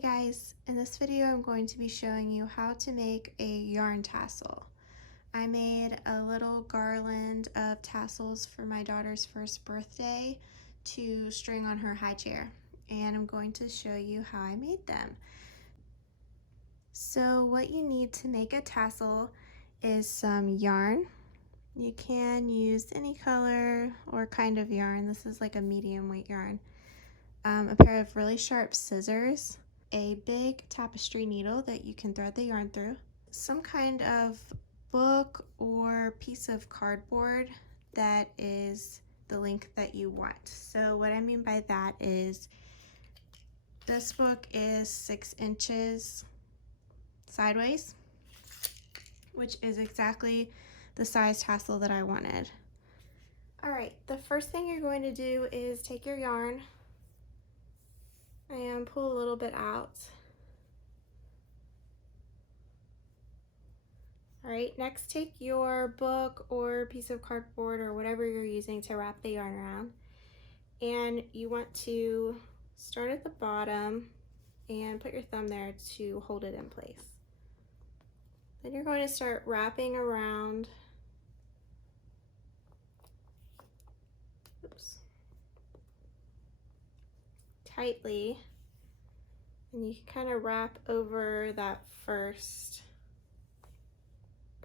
Hey guys, in this video I'm going to be showing you how to make a yarn tassel. I made a little garland of tassels for my daughter's first birthday to string on her high chair, and I'm going to show you how I made them. So what you need to make a tassel is some yarn. You can use any color or kind of yarn. This is like a medium weight yarn. A pair of really sharp scissors, a big tapestry needle that you can thread the yarn through, some kind of book or piece of cardboard that is the length that you want. So what I mean by that is this book is 6 inches sideways, which is exactly the size tassel that I wanted. All right, the first thing you're going to do is take your yarn and pull a little bit out. All right, next take your book or piece of cardboard or whatever you're using to wrap the yarn around, and you want to start at the bottom and put your thumb there to hold it in place. Then you're going to start wrapping around, tightly, and you can kind of wrap over that first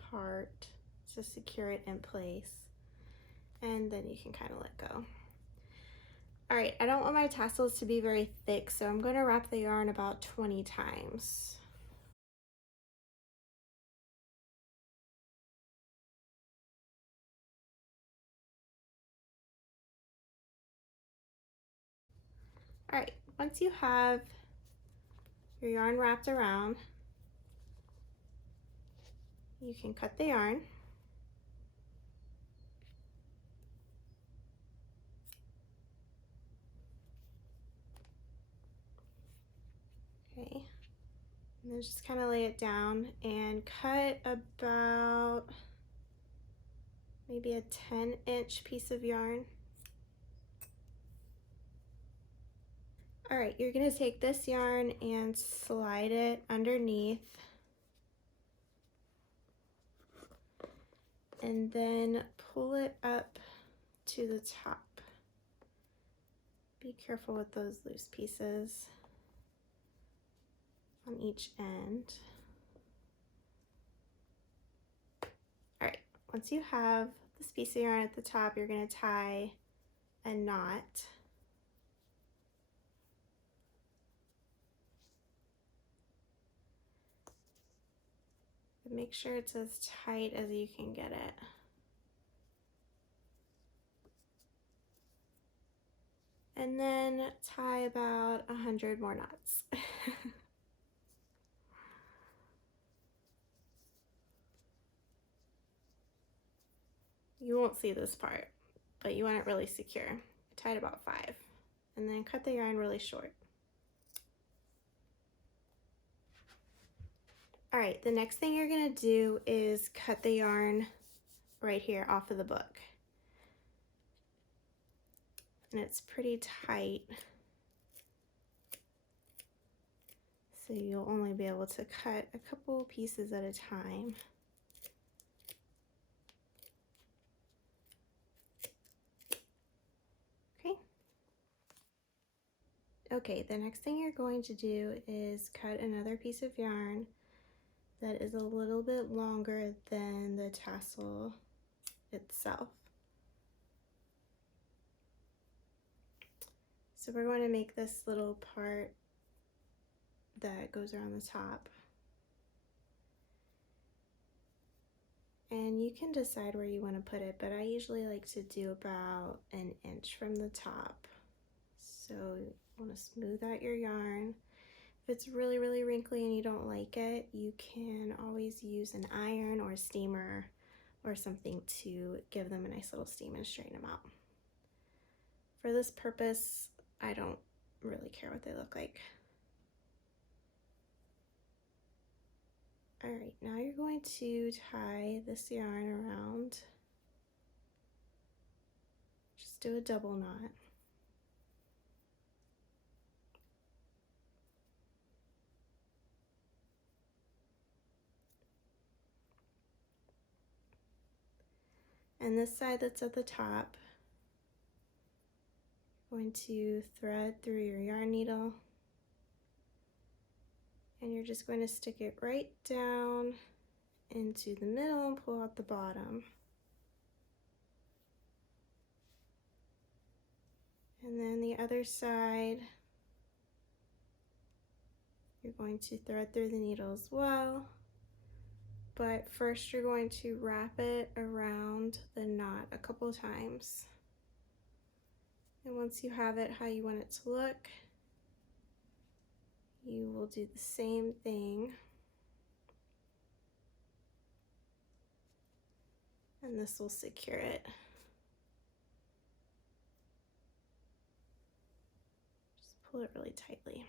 part to secure it in place, and then you can kind of let go. All right, I don't want my tassels to be very thick, so I'm going to wrap the yarn about 20 times. All right, once you have your yarn wrapped around, you can cut the yarn. Okay, and then just kind of lay it down and cut about maybe a 10-inch piece of yarn. All right, you're gonna take this yarn and slide it underneath, and then pull it up to the top. Be careful with those loose pieces on each end. All right, once you have this piece of yarn at the top, you're gonna tie a knot. But make sure it's as tight as you can get it. And then tie about 100 more knots. You won't see this part, but you want it really secure. I tied about 5, and then cut the yarn really short. All right, the next thing you're gonna do is cut the yarn right here off of the book. And it's pretty tight, so you'll only be able to cut a couple pieces at a time. Okay, the next thing you're going to do is cut another piece of yarn that is a little bit longer than the tassel itself. So we're going to make this little part that goes around the top. And you can decide where you want to put it, but I usually like to do about 1 inch from the top. So you want to smooth out your yarn. If it's really, really wrinkly and you don't like it, you can always use an iron or a steamer or something to give them a nice little steam and straighten them out. For this purpose, I don't really care what they look like. All right, now you're going to tie this yarn around. Just do a double knot. And this side that's at the top, going to thread through your yarn needle, and you're just going to stick it right down into the middle and pull out the bottom. And then the other side, you're going to thread through the needle as well, but first you're going to wrap it around the knot a couple of times. And once you have it how you want it to look, you will do the same thing. And this will secure it. Just pull it really tightly.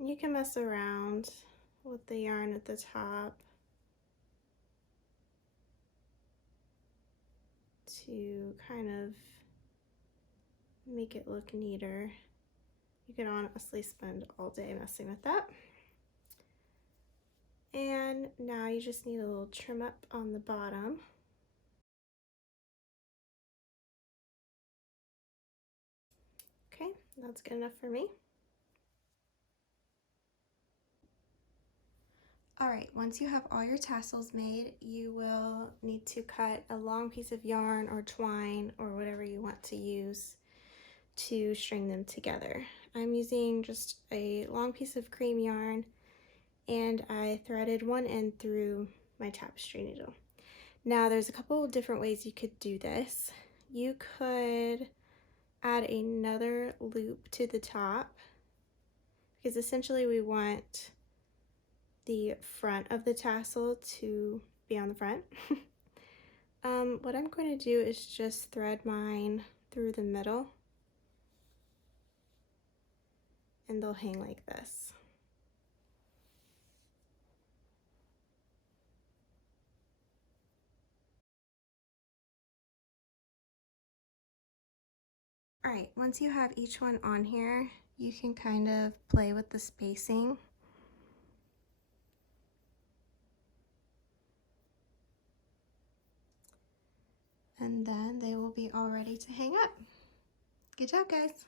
And you can mess around with the yarn at the top to kind of make it look neater. You could honestly spend all day messing with that. And now you just need a little trim up on the bottom. Okay, that's good enough for me. All right, once you have all your tassels made, you will need to cut a long piece of yarn or twine or whatever you want to use to string them together. I'm using just a long piece of cream yarn, and I threaded one end through my tapestry needle. Now there's a couple of different ways you could do this. You could add another loop to the top, because essentially we want the front of the tassel to be on the front. What I'm going to do is just thread mine through the middle, and they'll hang like this. All right, once you have each one on here, you can kind of play with the spacing. And then they will be all ready to hang up. Good job, guys.